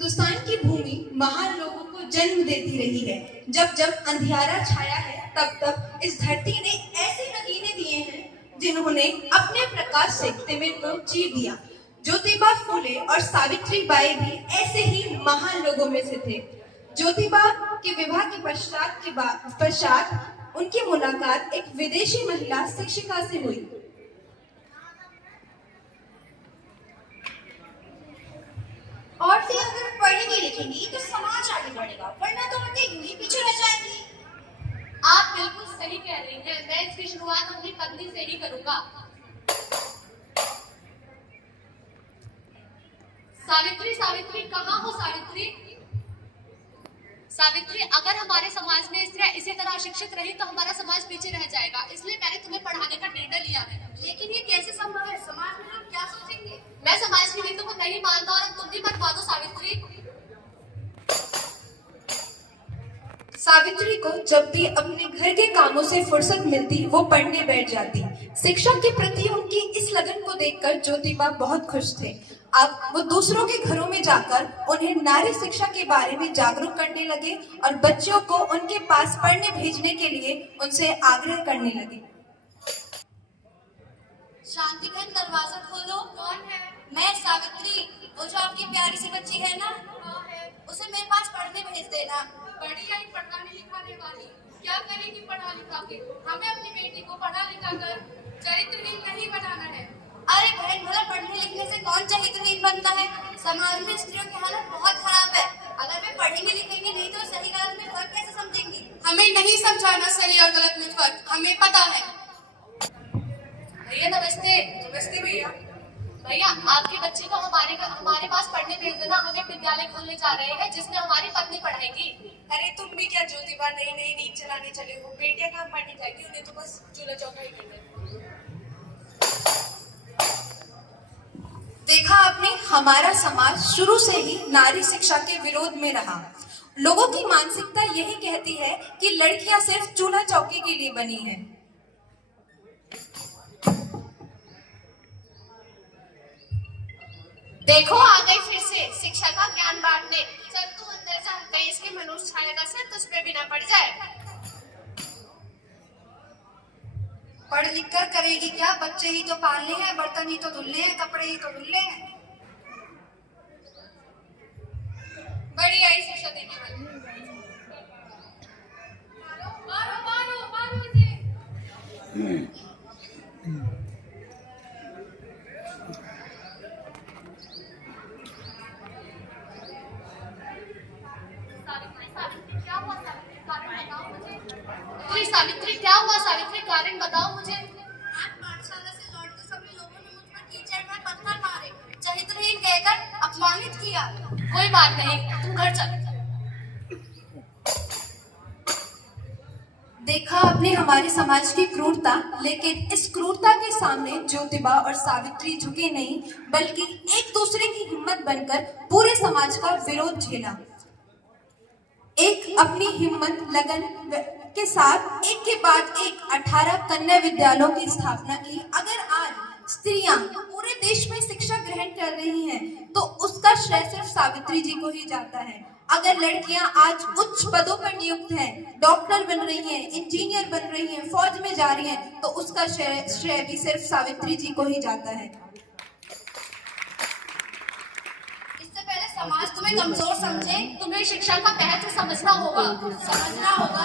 हिंदुस्तान की भूमि महान लोगों को जन्म देती रही है। जब जब अंधियारा छाया है, तब तब इस धरती ने ऐसे नगीने दिए हैं जिन्होंने अपने प्रकाश से तिमिर को चीर दिया। ज्योतिबा फूले और सावित्री बाई भी ऐसे ही महान लोगों में से थे। ज्योतिबा के विवाह के पश्चात उनकी मुलाकात एक विदेशी महिला शिक्षिका से हुई। औरतें अगर पढ़ेंगी लिखेंगी तो समाज आगे बढ़ेगा, वरना तो औरतें यूं ही पीछे रह जाएंगी। आप बिल्कुल सही कह रही हैं। मैं इसकी शुरुआत अपनी पत्नी से ही करूंगा। सावित्री, सावित्री, कहाँ हो सावित्री? सावित्री, अगर हमारे समाज में स्त्रियां इसी तरह अशिक्षित रही तो हमारा समाज पीछे रह जाएगा। इसलिए मैंने तुम्हें पढ़ाने का निर्णय लिया है। लेकिन ये कैसे संभव है? समाज में लोग क्या सोचेंगे? मैं समाज की नीतियों को नहीं मानता और तुम भी मनवा दो सावित्री। सावित्री को जब भी अपने घर के कामों से फुर्सत मिलती, वो पढ़ने बैठ जाती। शिक्षा के प्रति उनकी इस लगन को देखकर ज्योतिबा बहुत खुश थे। अब वो दूसरों के घरों में जाकर उन्हें नारी शिक्षा के बारे में जागरूक करने लगे और बच्चों को उनके पास पढ़ने भेजने के लिए उनसे आग्रह करने लगे। शांति बहन, दरवाजा खोलो। कौन है? मैं सावित्री। वो जो आपकी प्यारी सी बच्ची है ना, हाँ है। उसे मेरे पास पढ़ने भेज देना। बड़ी आई पढ़ाने लिखाने वाली, क्या करेगी पढ़ा लिखा के? हमें अपनी बेटी को पढ़ा लिखा कर चरित्रहीन नहीं बनाना है। अरे बहन, भला पढ़ने लिखने से कौन चरित्रहीन बनता है? समाज में स्त्रियों की हालत बहुत खराब है। अगर वे पढ़ेंगे लिखेंगे नहीं तो सही गलत में फर्क कैसे समझेंगी? हमें नहीं समझाना सही और गलत में फर्क, हमें पता है। भैया नमस्ते। नमस्ते भैया। भैया, आपके बच्चे को हमारे पास पढ़ने भेज देना। हमें विद्यालय खोलने जा रहे हैं जिसमें हमारी पत्नी पढ़ाएगी। अरे तुम भी क्या ज्योतिबा नई नई रीत चलाने चले हो? बेटियां कहाँ पढ़ने जाएगी, उन्हें तो बस चूल्हा चौका ही करना है। देखा आपने, हमारा समाज शुरू से ही नारी शिक्षा के विरोध में रहा। लोगों की मानसिकता यही कहती है कि लड़कियां सिर्फ चूल्हा चौके के लिए बनी हैं। देखो आ गई फिर से शिक्षा का ज्ञान बांटने। चल तू अंदर जा, कहीं इसके मनुष्य छाया का सिर तुझ पे भी ना पड़ जाए। पढ़ लिख कर करेगी क्या? बच्चे ही तो पालने हैं, बर्तन ही तो धुलने हैं, कपड़े ही तो धुलने हैं। बड़ी आई शिक्षा देने वाली। मारो मारो मारो इसे। सावित्री, क्या हुआ सावित्री? कारण बताओ मुझे। आज पाठशाला से लौटते सभी लोगों ने मुझ पर कीचड़ में पत्थर मारे, चरित्रहीन कहकर अपमानित किया। कोई बात नहीं, तुम घर चल। देखा आपने हमारे समाज की क्रूरता, लेकिन इस क्रूरता के सामने ज्योतिबा और सावित्री झुके नहीं, बल्कि एक दूसरे की हिम्मत बनकर पूरे समाज का विरोध झेला। एक अपनी हिम्मत लगन के साथ एक के बाद एक 18 कन्या विद्यालयों की स्थापना की। अगर आज स्त्रियां पूरे देश में शिक्षा ग्रहण कर रही हैं, तो उसका श्रेय सिर्फ सावित्री जी को ही जाता है। अगर लड़कियां आज उच्च पदों पर नियुक्त हैं, डॉक्टर बन रही हैं, इंजीनियर बन रही हैं, फौज में जा रही हैं, तो उसका श्रेय भी सिर्फ सावित्री जी को ही जाता है। इससे पहले समाज तुम्हें कमजोर समझे, तुम्हें शिक्षा का महत्व समझना होगा। समझना होगा।